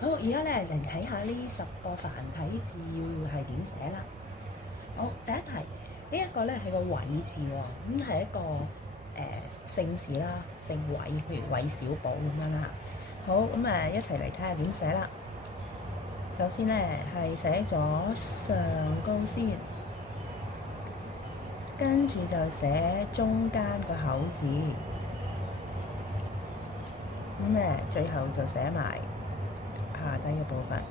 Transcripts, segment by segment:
好，而家咧嚟睇下呢10個繁體字要係點寫啦。好，第一題，呢一個咧係個韋字喎，咁係一個姓氏啦，姓韋，譬如韋小寶咁樣啦。好，咁一齊嚟睇下點寫啦。首先咧係寫咗上高先，跟住就寫中間個口字，咁咧最後就寫埋下低嘅部分。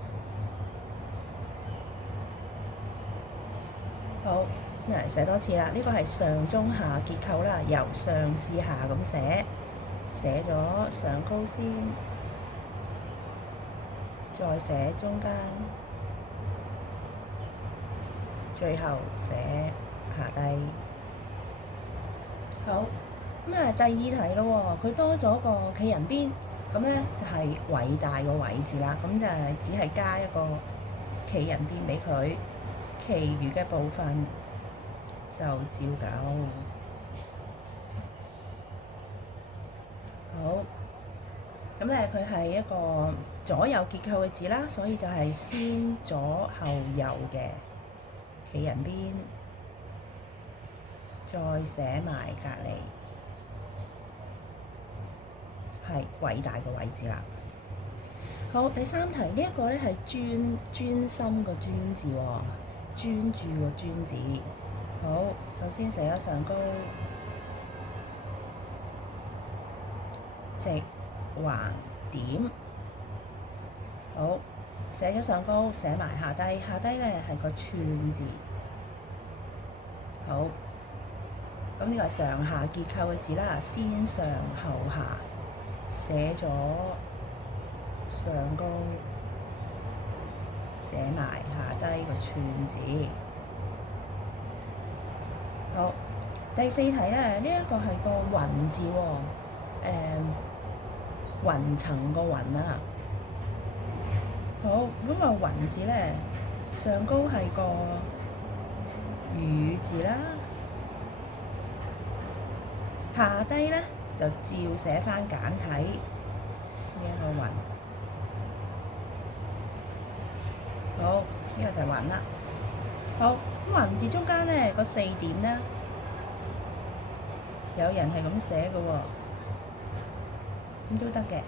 好，嚟寫多次啦。呢個係上中下結構啦，由上至下咁寫，寫咗上高先，再寫中間，最後寫下低。好，第二題咯喎，佢多咗個企人邊，咁咧就係偉大個偉字啦。咁就係只係加一個企人邊俾佢，其餘嘅部分就照舊。好，咁咧佢係一個左右結構嘅字啦，所以就係先左後右嘅企人邊，再寫埋隔離係偉大個偉字啦。好，第三題呢一個咧係專心個專字喎，專注個專字。好，首先寫咗上高，直橫點。好，寫咗上高，寫埋下低，下低咧係個串字。好，咁呢個係上下結構嘅字啦，先上後下，寫咗上高，寫埋下低個串字。好，第四題咧，呢一個係個雲字喎，雲層個雲啊。好，咁個雲字咧，上高係個雨字啦，下低咧就照寫返簡體呢一個雲。好，呢個就係雲啦。好，咁雲字中間咧個4點咧，有人係咁寫嘅喎，咁都得嘅。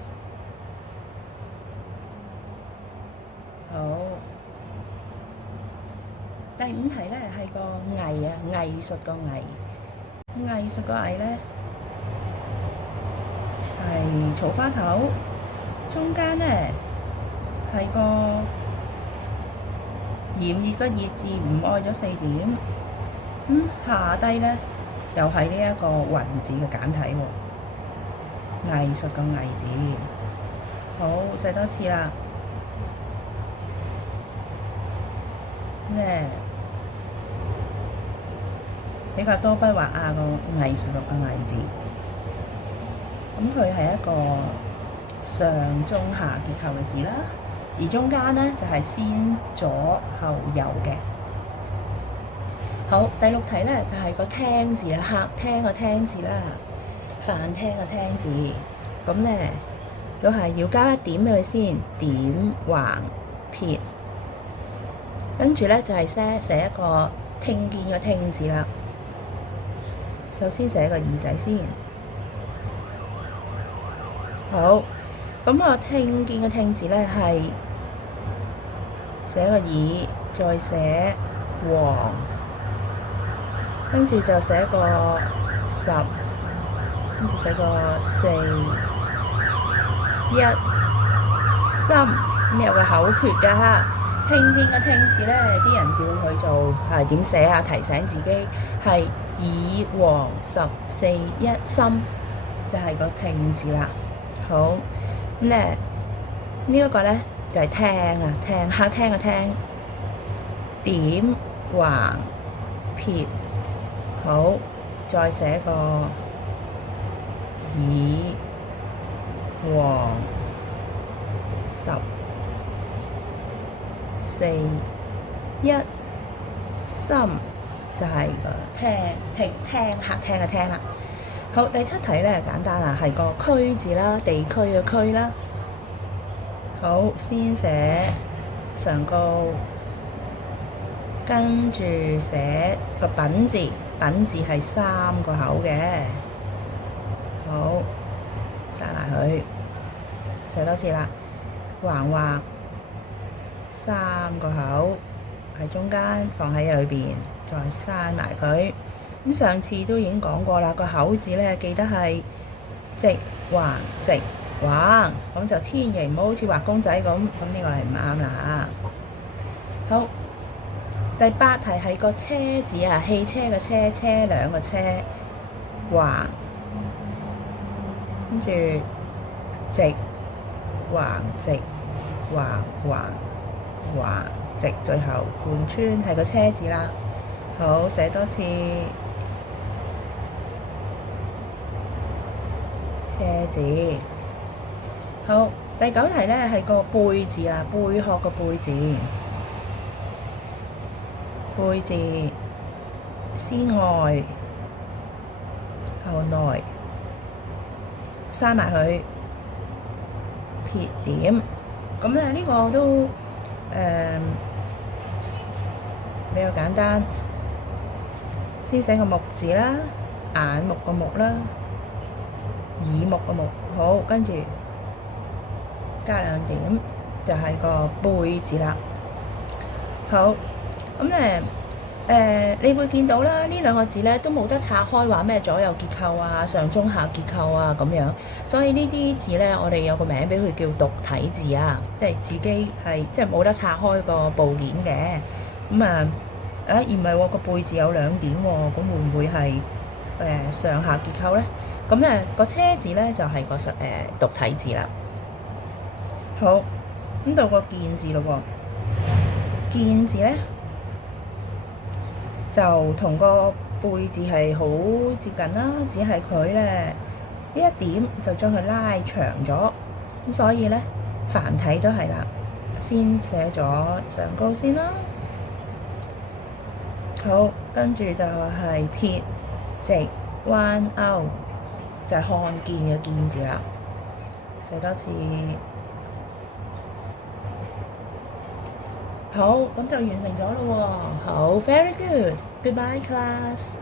好，第5題咧係個藝啊，藝術個藝，藝術個藝咧係草花頭，中間咧係個炎熱個熱字唔愛咗4點，下低咧又係呢一個雲字嘅簡體喎，藝術個藝字。好，寫多次啦。比較多筆畫啊，個藝術個藝字，咁佢係一個上中下結構嘅字啦，而中間咧就係先左後右嘅。好，第6題咧就係個聽字啦，客廳個聽字啦，飯廳個廳字，咁咧都係要加一點俾佢先，點橫撇，跟住咧就係寫一個聽見個聽字啦。首先寫個耳仔先。好，咁我聽見個聽字咧係寫個耳，再寫黃，跟住就寫個10，跟住寫個4、1、心，咁有個口訣㗎嚇。聽見個聽字咧，啲人叫佢做係點寫啊？提醒自己係耳黃10、4、1心，就係個聽字啦。好，咁咧呢一個咧就係聽啊，聽客廳嘅聽，點橫撇。好，再寫個耳黃10、4、1心，就係個聽客廳嘅聽啦。好，第7題咧簡單啦，係個區字啦，地區嘅區啦。好，先寫上高，跟住寫個品字，品字係3個口嘅。好，閂埋佢，寫多次啦。橫畫3個口喺中間，放喺裏邊，再閂埋佢。咁上次都已經講過啦，個口字咧記得係直橫直橫，咁就千祈唔好好似畫公仔咁，咁呢個係唔啱啦。好，第8題係個車字啊，汽車嘅車，車輛嘅車，橫，跟住直橫直橫橫橫直，最後貫穿係個車字啦。好，寫多次車字。好，第9題咧係個貝字啊，貝殼個貝字，貝字先外後內，閂埋佢，撇點。咁咧呢個都比較簡單。先寫個木字啦，眼目個目啦，耳目個目。好，跟住加2點，就係個貝字啦。好，咁你會見到啦，呢2個字咧都冇得拆開，話咩左右結構啊、上中下結構啊咁樣。所以呢啲字咧，我哋有個名俾佢叫獨體字啊，即係自己係即係冇得拆開個部件嘅。咁而唔係喎，個貝字有2點喎，咁會唔會係上下結構咧？咁個車字咧就係個獨體字啦。好，咁到個見字咯喎，見字咧就同個貝字係好接近啦，只係佢咧呢1點就將佢拉長咗，咁所以咧繁體都係啦，先寫咗上高先啦。好，跟住就係撇直彎勾，就係看見嘅見字啦。寫多次。好，咁就完成咗咯喎。好，very good，goodbye class。